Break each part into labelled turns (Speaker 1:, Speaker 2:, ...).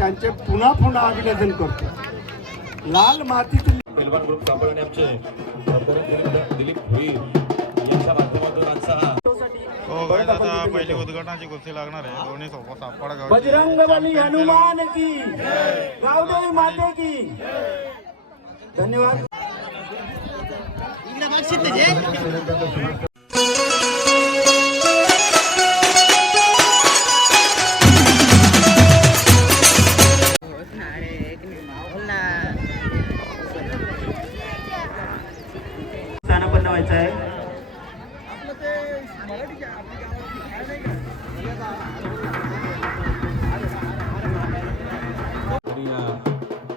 Speaker 1: त्यांचे पुन्हा पुन्हा अभिनंदन करतो. लाल मातीतील
Speaker 2: पेलवान ग्रुप सांभाळणे आमचे डॉक्टर दिलीप भुईर यांच्या माध्यमातून आजचा हा
Speaker 3: काय आता पहिली उद्घाटनाची कुस्ती लागणार आहे. दोन्ही सोबत सापड गाव
Speaker 1: बजरंग बली हनुमान की गावदेवी माते की धन्यवाद.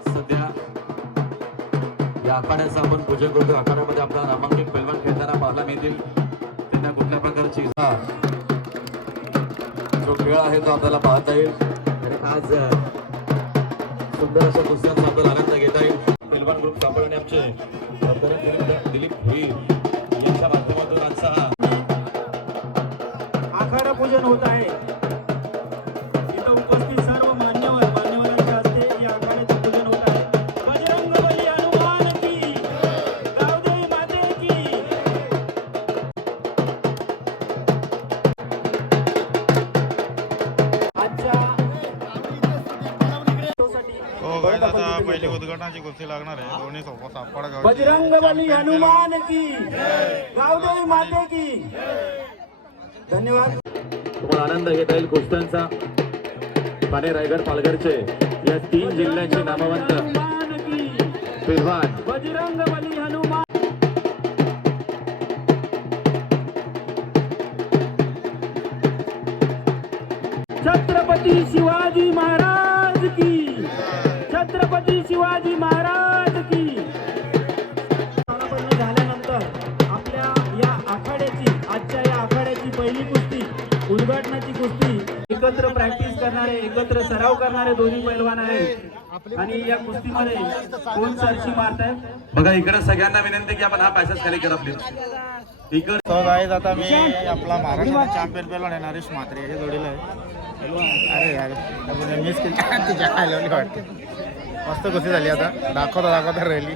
Speaker 2: सध्या या आखाड्याचं आपण पूजन करतो आखाड्यामध्ये आपला नामांकित पैलवान खेळताना पाहायला मिळतील. त्यांना कुठल्या प्रकारची हा. जो खेळ आहे तो आपल्याला पाहता येईल. आणि आज सुंदर अशा कुस्त्यांचा आपल्याला आनंद घेता येईल. पैलवान ग्रुप सांभाळणे आमचे दिलीप भुईर
Speaker 3: लागणार आहे. दोन्ही सोबत सापड गाव
Speaker 1: बजरंग बली हनुमान की. गावदेवी माते की. धन्यवाद.
Speaker 2: तुम्हाला आनंद घेता येईल कुस्त्यांचा. ठाणे रायगड पालघरचे या तीन जिल्ह्यांचे नामवंत.
Speaker 1: हनुमान की.
Speaker 2: पेलवान.
Speaker 1: बजरंग बली हनुमान. छत्रपती शिवाजी एकत्र प्रॅक्टिस करणारे एकत्र सराव करणारे दोन्ही पैलवान आहेत. आणि या कुस्तीमध्ये कोण सरशी मारत आहेत
Speaker 2: बघा इकडे सगळ्यांना विनंती की आपण हा पॅसेज खाली करा प्लीज इकडे
Speaker 3: तो गाईज आता मी आपला महाराष्ट्र चॅम्पियन पेलवान आहे नरेश म्हात्रे. हे जोडीला आहे. अरे यार मिस केली. तिच्या वाटते. मस्त कुस्ती झाली आता. दाखवता दाखवता राहिली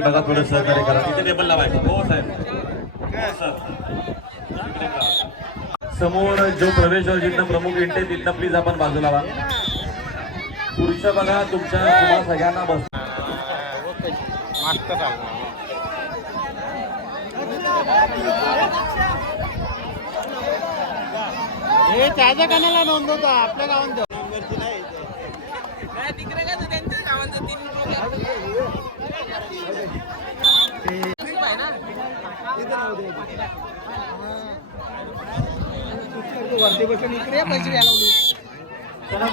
Speaker 2: बघा थोडं सहकार्य करा. तिथे टेबल लावायचं. हो साहेब. हो सर. समोर जो प्रवेश जिथं प्रमुख इंटे तिथं प्लीज आपण बाजूला व्हा पुरुष बघा तुमच्या तुम्हा सगळ्यांना बस
Speaker 3: हे त्याच्या कानाला नोंदवतो आपल्या गावात वरती बसून इकडे पैसे द्यायला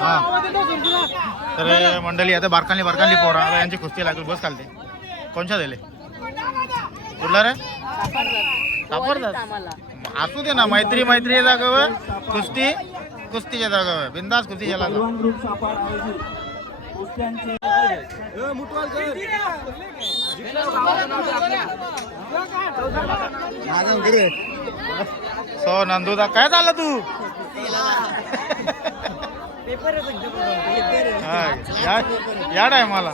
Speaker 3: हा तर मंडळी आता बारकाली बारकाली पोरा यांची कुस्ती लागेल बस खालते. कोणच्या दिले? कुठला रे? सापडतात. असू दे ना मैत्री मैत्री जागावर कुस्ती कुस्तीच्या जागावर. बिंदास कुस्तीच्या जागा सो नंदूदा काय झालं तू? हा, या या टायमाला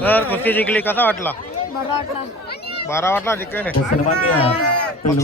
Speaker 3: तर कुस्ती जिंकली कसा वाटला? बारा वाटला
Speaker 4: पण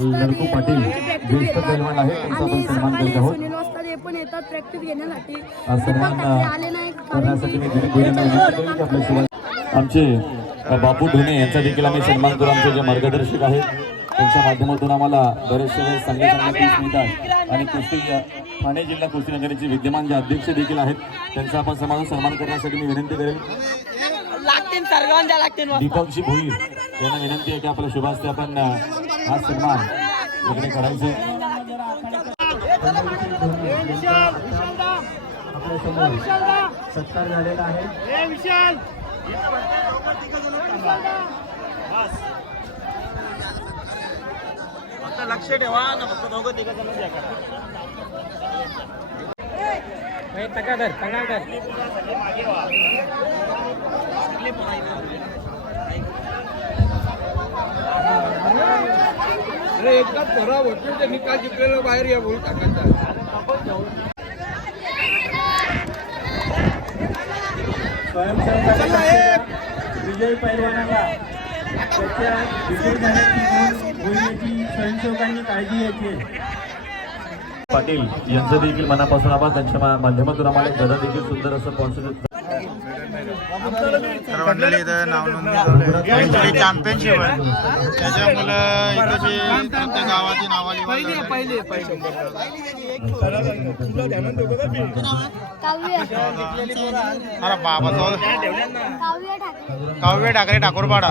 Speaker 4: पण
Speaker 2: लडकू पाटील पण ज्येष्ठ पैलवान आहेत त्यांचा आपण सन्मान करीत आहोत
Speaker 4: सुनील वस्ताद हे पण येतात प्रॅक्टिस घेण्यासाठी
Speaker 2: हा सन्मान
Speaker 4: आले नाही
Speaker 2: करण्यासाठी मी दिलीप भुईरांना विनंती करेन की आपल्या शिवाय आमचे बापू ढोणे यांचा देखील आम्ही सन्मान करू आमचे जे मार्गदर्शक आहेत त्यांच्या माध्यमातून आम्हाला बरेचसे वेळेस चांगले चांगले पीस मिळतात. आणि कुस्ती ठाणे जिल्हा कुस्ती नगरीचे विद्यमान जे अध्यक्ष देखील आहेत त्यांचा आपण समाज सन्मान करण्यासाठी मी विनंती करेन दीपकजी भोईर यांना विनंती आहे की आपल्या शुभास्ते आपण हा सन्मान इकडे करायचे.
Speaker 1: सत्कार झालेला आहे.
Speaker 3: लक्ष ठेवा ना फक्त दोघं तिघं जण द्या करा.
Speaker 5: अरे एकदा पोरा होतो त्यांनी काय जिंकलेलं बाहेर या बोल टाकायचा
Speaker 1: विजयी पैलवानाला त्याच्या विजय झाल्याची होण्याची स्वयंसेवकांनी काळजी घ्यायची आहे
Speaker 2: पाटील यांचं देखील मनापासून आभार. त्यांच्या माध्यमातून आम्हाला गदा देखील सुंदर असं कॉन्सर्ट
Speaker 3: तर मंडळी इथं नाव नोंदणी चॅम्पियनशिप आहे. त्याच्यामुळं इथंची प्रत्येक गावाची नावं लिहिली
Speaker 4: काव्य
Speaker 3: अरे बाबा तो
Speaker 4: काव्य ठाकरे.
Speaker 3: काव्य ठाकरे ठाकूरपाडा.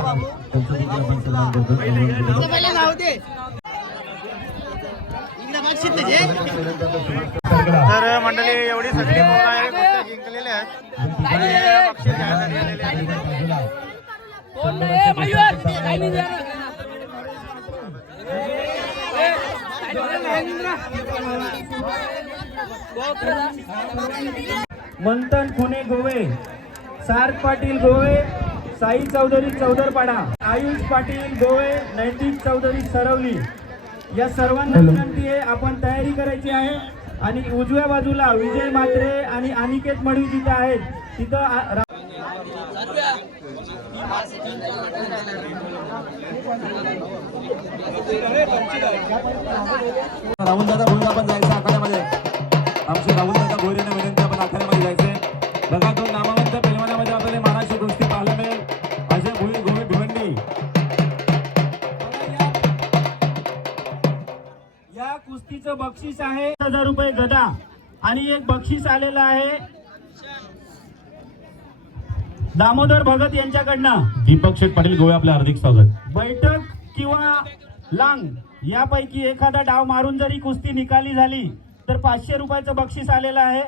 Speaker 3: तर मंडळी एवढी सगळी जिंकलेले आहेत.
Speaker 1: मंथन खुने गोवे सार्थ पाटील गोवे साई चौधरी चौधरपाडा आयुष पाटील गोवे नैतिक चौधरी सरवली. या सर्वांना विनंती आहे आपण तयारी करायची आहे. आणि उजव्या बाजूला विजय म्हात्रे आणि अनिकेत मडवी जिथे आहेत तिथं आ- रा-
Speaker 2: राहुल दादा भोईर आपण जायचं आखाड्यामध्ये. आमचे राहुल दादा भोईर यांना विनंती आपण आखाड्यामध्ये जायचंय. बघा दोन
Speaker 1: आणि एक बक्षीस आलेलं आहे. दामोदर भगत यांच्याकडनं.
Speaker 2: दीपक शेठ पाटील गोवे आपलं हार्दिक स्वागत.
Speaker 1: बैठक किंवा लांग यापैकी एखादा डाव मारून जरी कुस्ती निकाली झाली तर पाचशे रुपयाचं बक्षीस आलेलं आहे.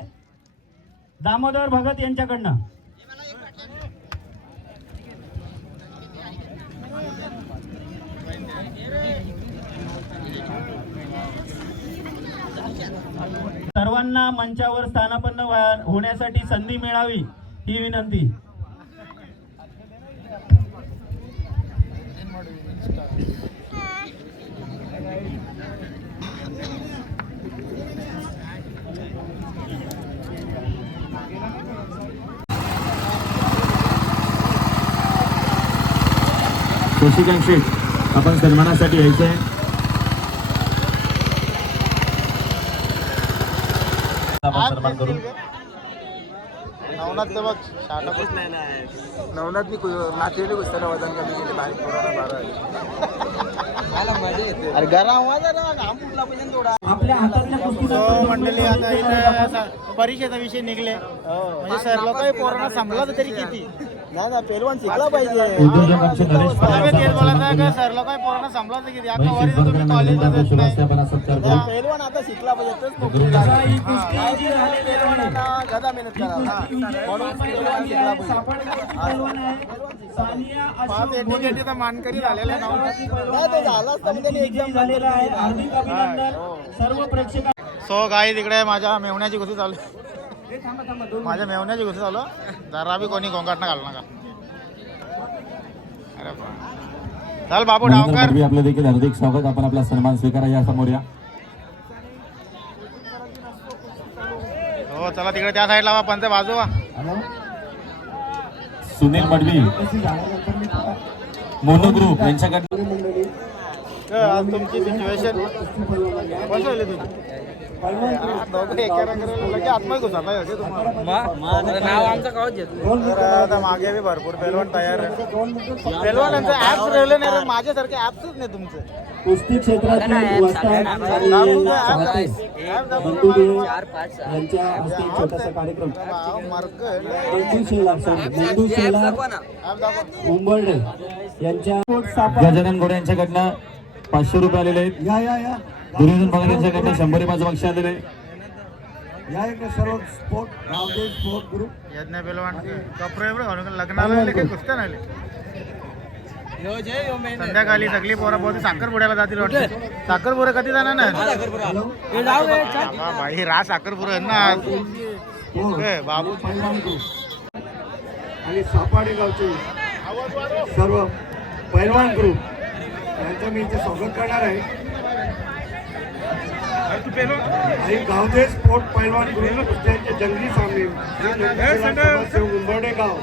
Speaker 1: दामोदर भगत यांच्याकडनं. सर्वांना मंचावर स्थानापन्न होण्यासाठी संधी मिळावी ही विनंती.
Speaker 2: शशिकांत शेठ आपण सन्मानासाठी यायचं आहे सन्मान करू
Speaker 3: नवनाथ ते बघ
Speaker 5: नवनाथ मी नाचलेले कुस्त्याला वजन कमी केले बाहेर पोराला बारा अरे
Speaker 1: आपल्या हातातल्या
Speaker 3: तो मंडळी आता इथं परीक्षेचा विषय निघले. म्हणजे सर लोक पोरांना संपला तरी किती?
Speaker 5: ना पेलवान शिकला पाहिजे.
Speaker 2: नरेश
Speaker 3: नाही.
Speaker 5: पेलवान आता शिकला पाहिजे
Speaker 1: ही
Speaker 5: हा.
Speaker 3: मानकरी झालेला आहे
Speaker 1: प्रेक्षकांना
Speaker 3: सो गाई तिकडे माझ्या मेवण्याची गोष्टी चालू माझ्या मेवण्याची गोष्टी चालू जरा बी कोणी गोंगाट घालू नका. अरे. चल बाबू डावकर
Speaker 2: आपलं देखील हार्दिक स्वागत. आपण आपला सन्मान स्वीकारा या समोर या.
Speaker 3: हो चला तिकडे त्या साईडला वा पंच बाजू वा.
Speaker 2: सुनील मडवी. मोनो ग्रुप यांच्याकडे
Speaker 3: तुमची सिच्युएशन बसवली तुम्ही
Speaker 5: नाव आमचं
Speaker 3: मागे बी भरपूर पेलवान तयार आहे पेलवानांचं ऍप्स नाही रे, माझ्यासारखे ऍप्सच नाही तुमचं
Speaker 1: कुस्ती क्षेत्रातील वस्ताद आणि छोटासा कार्यक्रम
Speaker 2: गजानन गोडे यांच्याकडनं पाचशे रुपये आलेले आहेत
Speaker 1: या या या
Speaker 2: दुर्योधन भगत यांच्याकडनं शंभर रुपयाचं बक्षीस आलेलं आहे
Speaker 1: या इकडे सर्व स्पोर्ट रामदेव स्पोर्ट ग्रुप
Speaker 3: यज्ञ पेलवान कपडे घालून लग्नाला आले की कुस्त्या नाही। आले. संध्याकाळी सगळी पोरं बहुतेक साखरपुड्याला जातील वाटते साखरपुडा कधी जाणार ना? हा, भाई रा साखरपुडा आहे ना? आज. ए, बाबू।
Speaker 6: आणि सापाडे गावचे सर्व पैलवान ग्रुप यांचं मी इथे स्वागत करणार आहे. आणि गावचे स्पोर्ट पैलवान ग्रुप कुस्त्यांचे जंगली सामने. उंबर्डे गाव.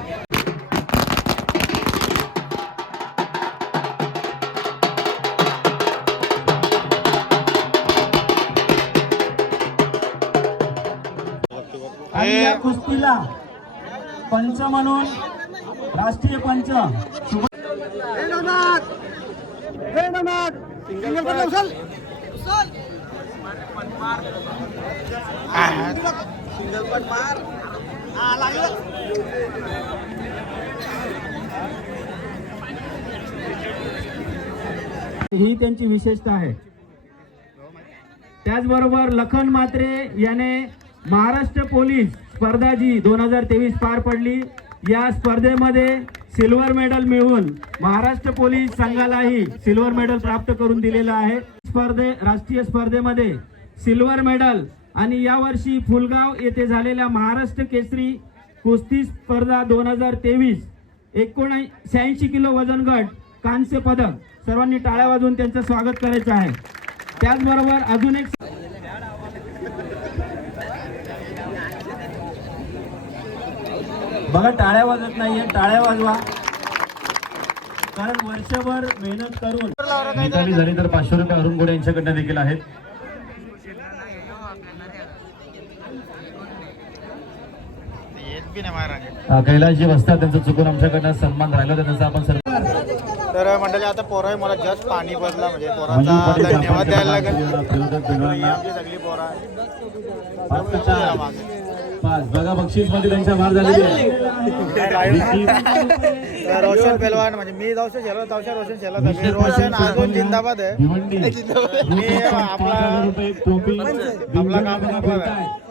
Speaker 1: आणि या कुस्तीला पंच म्हणून राष्ट्रीय पंच शुभ ही त्यांची विशेषता आहे. त्याचबरोबर लखन मात्रे याने महाराष्ट्र पोलीस स्पर्धा जी दोन हजार तेवीस पार पडली. या स्पर्धेमध्ये सिल्वर मेडल मिळवून महाराष्ट्र पोलीस संघालाही सिल्वर मेडल प्राप्त करून दिलेलं आहे. स्पर्धे राष्ट्रीय स्पर्धेमध्ये सिल्वर मेडल आणि यावर्षी फुलगाव येथे झालेल्या महाराष्ट्र केसरी कुस्ती स्पर्धा दोन हजार तेवीस एकोण शहाऐंशी किलो वजन गट कांस्य पदक. सर्वांनी टाळ्या वाजवून त्यांचं स्वागत करायचं आहे. त्याचबरोबर अजून एक बघा टाळ्या वाजत नाहीये टाळ्या वाजवा. कारण वर्षभर मेहनत करून
Speaker 2: निकाली झाली तर पाचशे रुपये अरुण गोडे यांच्याकडनं देखील आहेत. कैलासजी वस्तात त्यांचं चुकून आमच्याकडनं सन्मान राहिला होता त्यांचा आपण
Speaker 3: तर मंडळी आता पोरं आहे मला जस्ट पाणी बदला म्हणजे पोरांचा धन्यवाद द्यायला लागेल. सगळी पोरं आहे
Speaker 2: पाच बघा बक्षीसमध्ये त्यांच्या झालेली आहे.
Speaker 3: तर रोशन पेलवान म्हणजे मी जाऊशे शेलो जाऊशे रोशन शेलो मी रोशन अजून जिंदाबाद आहे.
Speaker 2: भिवंडी.
Speaker 3: मी आपला काम.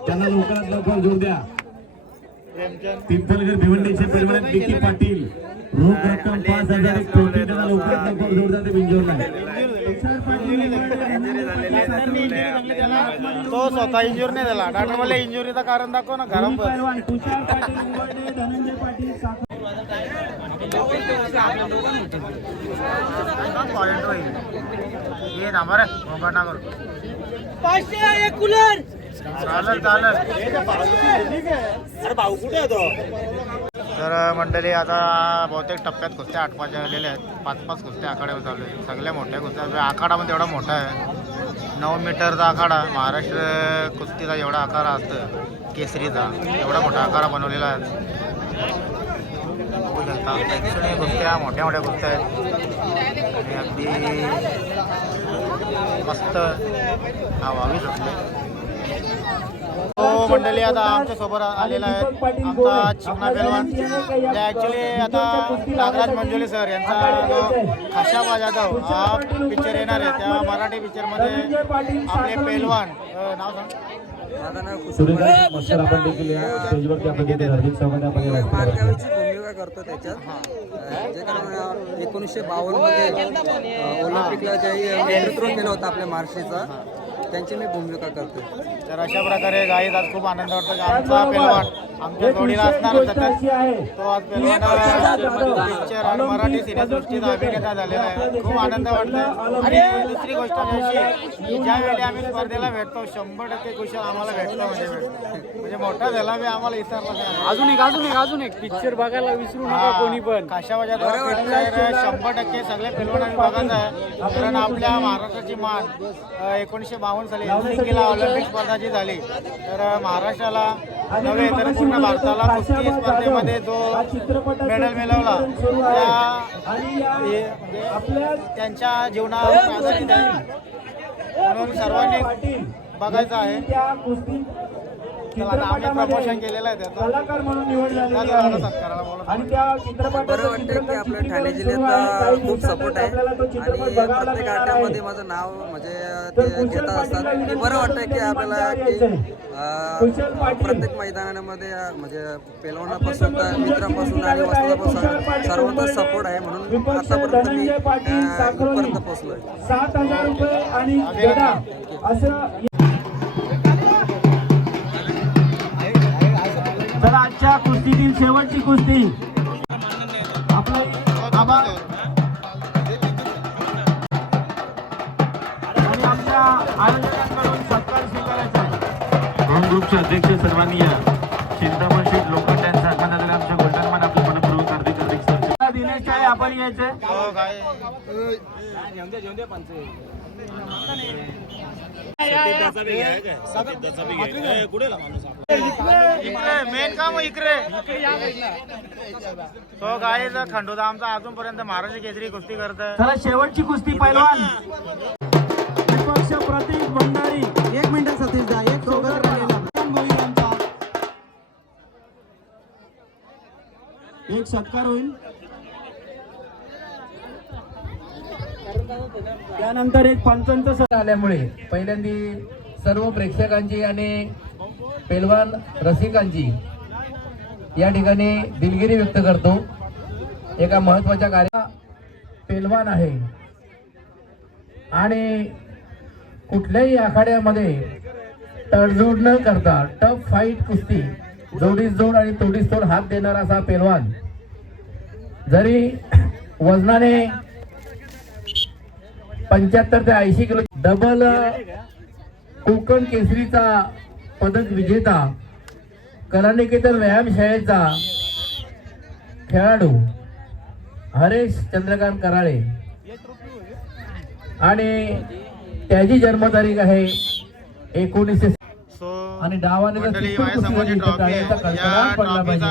Speaker 2: त्यांना लवकरात लवकर जोड द्या. पिंपलगर भिवंडीचे पैलवान विकी पाटील. रोख रक्कम पाच हजार एक त्यांना लवकरात लवकर जोड द्या. ते
Speaker 3: तो स्वतः इंजुरी नाही झाला. डॉक्टर मला इंजुरीचं कारण दाखव ना गरम बस
Speaker 1: पैलवान तुषार पाटील उंबर्डे, धनंजय पाटील साखर
Speaker 3: पॉइंट होईल ये ना बरं मोकळा ना करू चालेल चालेल. तर मंडळी आता बहुतेक टप्प्यात कुस्त्या आटपाच्या आलेल्या आहेत. पाच पाच कुस्त्या आखाड्यावर चालू आहेत. सगळ्या मोठ्या कुस्त्या आखाडा म्हणजे एवढा मोठा आहे. नऊ मीटरचा आखाडा महाराष्ट्र कुस्तीचा एवढा आकार असतं केसरीचा एवढा मोठा आखाडा बनवलेला आहे. कुस्त्या मोठ्या मोठ्या कुस्त्या आहेत. आणि अगदी मस्त. हा हवावी सुटले हो मंडळी आता आमच्यासोबत आलेला आहे आमचा चिकना पेलवान जे ऍक्च्युली आता नागराज मंजुले सर यांचा जो खाशाबा जाधव हा पिक्चर येणार आहे त्या मराठी पिक्चरमध्ये आपले पेलवान नाव सांग.
Speaker 2: मस्कर आपण देखील या स्टेजवरती आपण देखील हार्दिक स्वागत आहे आपण या व्यासपीठावरती.
Speaker 7: बारकाव्याची भूमिका करतो त्याच्यात. जे कारण एकोणीसशे बावन्नमध्ये अं, ऑलिम्पिकला जे नेतृत्व केलं होतं आपल्या महाराष्ट्राचा त्यांची मी भूमिका करतो
Speaker 3: तर अशा प्रकारे गाईत आज खूप आनंद वाटतो. आमचा पेलवान आमच्या जोडीला असणार तो आज पिक्चर आणि मराठी सिनेसृष्टीचा अभिनेता झालेला आहे. खूप आनंद वाटतो आणि दुसरी गोष्ट अशी की ज्यावेळी आम्ही स्पर्धेला भेटतो शंभर टक्के कुशल आम्हाला भेटतो म्हणजे भेटतो. म्हणजे मोठा झाला बी आम्हाला विसरला नाही.
Speaker 5: अजून एक अजून एक अजून एक. पिक्चर बघायला विसरू नका कोणी पण.
Speaker 3: काशावाजा पिक्चर शंभर टक्के सगळे फिल्म आम्ही बघायचं आहे. कारण आपल्या महाराष्ट्राची मान एकोणीसशे बावन्न साली ऑलिम्पिक स्पर्धा जी झाली तर महाराष्ट्राला नव्हे तर पूर्ण भारताला कुस्ती स्पर्धेमध्ये जो मेडल मिळवला. त्या म्हणजे त्यांच्या जीवनावर आधारित आहे म्हणून सर्वांनी बघायचं आहे.
Speaker 1: चित्रपटामध्ये
Speaker 3: केलेलं आहे त्याचं.
Speaker 1: कलाकार म्हणून निवड झालेली
Speaker 3: त्याचं झालं
Speaker 1: आहे
Speaker 3: सत्काराला बोलत
Speaker 1: आणि त्या चित्रपटाचं
Speaker 7: बरं वाटतं की आपल्या ठाणे जिल्ह्यात खूप सपोर्ट आहे.
Speaker 1: आपल्याला तो चित्रपट
Speaker 7: आणि प्रत्येक
Speaker 1: आहे.
Speaker 7: माझं नाव म्हणजे ते घेत असतात. बरं वाटतं की आपल्याला की. प्रत्येक मैदानामध्ये म्हणजे पेलवणापासून तर मित्रांपासून आणि वस्तापासून सर्वांचा सपोर्ट आहे म्हणून आतापर्यंत मी इथपर्यंत पोहोचलोय.
Speaker 1: सात हजार रुपये आणि असं आजच्या कुस्तीतील शेवटची कुस्ती. आपले आबा आणि आमच्या आयोजकांकडून सत्कार स्वीकारायचा आहे.
Speaker 2: दोन ग्रुपचे अध्यक्ष सर्वांनी या. चिंतामण शेठ लोखंड यांचा आगमन झालेल्या आमच्या गोल्डनमान आपले मनपूर्वक हार्दिक हार्दिक सर
Speaker 1: दिनेश आहे आपण यायचे.
Speaker 3: हो? काय इकडे मेन काम इकडे. तो काय खंडोदा आमचा अजूनपर्यंत महाराष्ट्र केसरी कुस्ती करत
Speaker 1: चला शेवटची कुस्ती पैलवान. विपक्ष प्रतीक भंडारी.
Speaker 7: एक मिनिट सतीश दा एक सोबत
Speaker 1: एक सत्कार होईल. त्यानंतर एक पंचांत सर आल्यामुळे पहिल्यांदी सर्व प्रेक्षकांची आणि पेलवान रसिकांची या ठिकाणी दिलगिरी व्यक्त करतो. एका महत्त्वाच्या कार्या पेलवान आहे. आणि कुठल्याही आखाड्यामध्ये तडजोड न करता टफ फाईट कुस्ती जोडीस जोड आणि तोडीस तोड हात देणारा असा पेलवान. जरी वजनाने पंच्याहत्तर ते ऐंशी किलो डबल कोकण केसरीचा पदक विजेता कलानिकेतन व्यायामशाळेचा खेळाडू हरेश चंद्रकांत कराळे. आणि त्याची जन्मतारीख आहे एकोणीसशे आणि डावाने.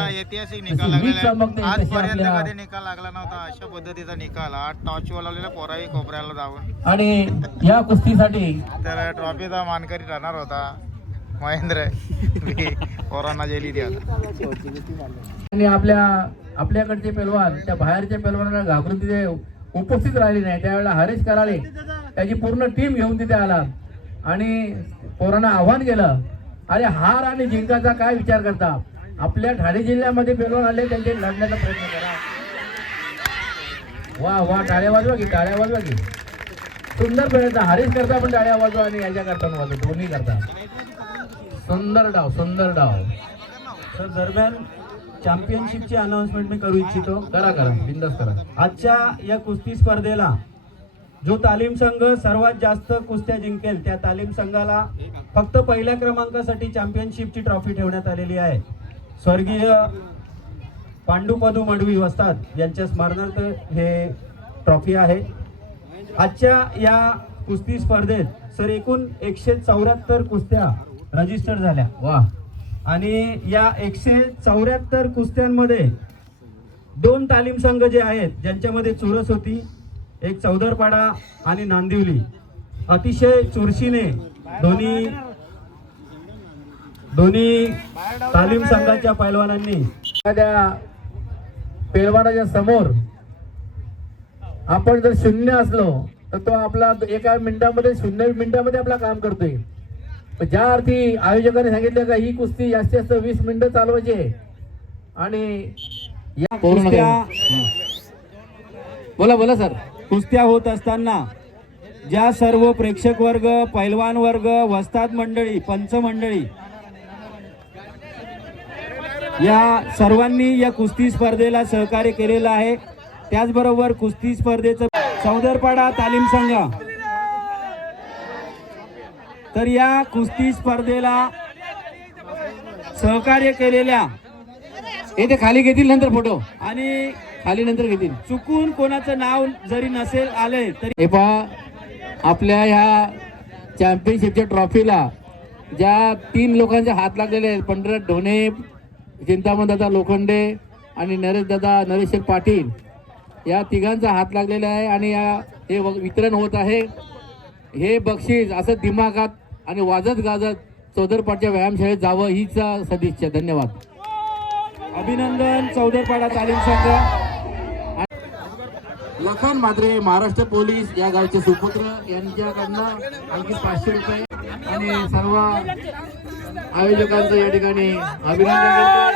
Speaker 3: ऐतिहासिक निकाल आजपर्यंत
Speaker 1: आपल्या-
Speaker 3: कधी निकाल लागला नव्हता अशा पद्धतीचा निकाल. हा टॉर्च वाला पोरावी कोपऱ्याला जाऊन.
Speaker 1: आणि या कुस्तीसाठी
Speaker 3: तर ट्रॉफीचा मानकरी राहणार होता. महेंद्र कोरोना जेली द्या
Speaker 1: आणि आपल्या आपल्याकडचे पेलवान त्या बाहेरच्या पेलवानांना घाबरून तिथे उपस्थित राहिले नाही. त्यावेळेला हरेश कराळे त्याची पूर्ण टीम घेऊन तिथे आला आणि पोरांना आव्हान केलं. अरे हार आणि जिंकाचा काय विचार करता? आपल्या ठाणे जिल्ह्यामध्ये पेलवान आले त्यांचे लढण्याचा प्रयत्न करा. वा वा टाळ्या वाजवा की टाळ्या वाजवा की. सुंदर प्रयत्न. हरीश करता पण टाळ्या वाजवा आणि याच्या करता वाजवा दोन्ही करता. सुंदर डाव सुंदर डाव. तर दरम्यान चॅम्पियनशिपची अनाउन्समेंट मी करू इच्छितो. करा करा. बिंदास करा. आजच्या या कुस्ती स्पर्धेला जो तालीम संघ सर्वात जास्त कुस्त्या जिंकेल त्या तालीम संघाला फक्त पहिल्या क्रमांकासाठी चॅम्पियनशिपची ट्रॉफी ठेवण्यात आलेली आहे. स्वर्गीय पांडुपदू मडवी वस्ताद यांच्या स्मरणार्थ हे ट्रॉफी आहे. आजच्या या कुस्ती स्पर्धेत सर एकूण एकशे चौऱ्याहत्तर कुस्त्या रजिस्टर झाल्या. वा आणि या एकशे चौऱ्याहत्तर कुस्त्यांमध्ये दोन तालीम संघ जे आहेत ज्यांच्यामध्ये चुरस होती एक चौदरपाडा आणि नांदिवली. अतिशय चुरशीने दोन्ही दोन्ही तालीम संघाच्या पैलवानांनी एखाद्या पेलवानाच्या समोर आपण जर शून्य असलो तर तो आपला एका मिनिटामध्ये शून्य मिनिटामध्ये आपला काम करतोय. ज्या अर्थी आयोजकांनी सांगितलं का ही कुस्ती जास्तीत जास्त वीस मिनिटं चालवायची आहे. आणि या कुस्त्या बोला बोला सर. कुस्त्या होत असताना ज्या सर्व प्रेक्षक वर्ग पैलवान वर्ग वस्ताद मंडळी पंच मंडळी या सर्वांनी या कुस्ती स्पर्धेला सहकार्य केलेलं आहे. त्याचबरोबर कुस्ती स्पर्धेचं चौदरपाडा तालीम संघ. तर या कुस्ती स्पर्धेला सहकार्य केलेल्या येथे खाली घेतील नंतर फोटो. आणि खाली नंतर घेतील. चुकून कोणाचं नाव जरी नसेल आले तरी हे पहा आपल्या ह्या चॅम्पियनशिपच्या ट्रॉफीला ज्या तीन लोकांचे हात लागलेले आहेत पंढरत ढोणे चिंतामण दादा लोखंडे आणि नरेश दादा नरेश पाटील या तिघांचा हात लागलेला आहे आणि या हे वितरण होत आहे. हे बक्षीस असं दिमागात आणि वाजत गाजत
Speaker 8: चौदरपाडच्या व्यायामशाळेत जावं हीच सदिच्छा. धन्यवाद.
Speaker 1: अभिनंदन चौदरपाडा तालीम संघ.
Speaker 8: लखन मात्रे महाराष्ट्र पोलीस या गावचे सुपुत्र यांच्याकडनं आणखी पाचशे रुपये. आणि सर्व आयोजकांचं या ठिकाणी अभिनंदन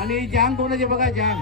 Speaker 8: आणि जॅम कोणाचे बघा जॅम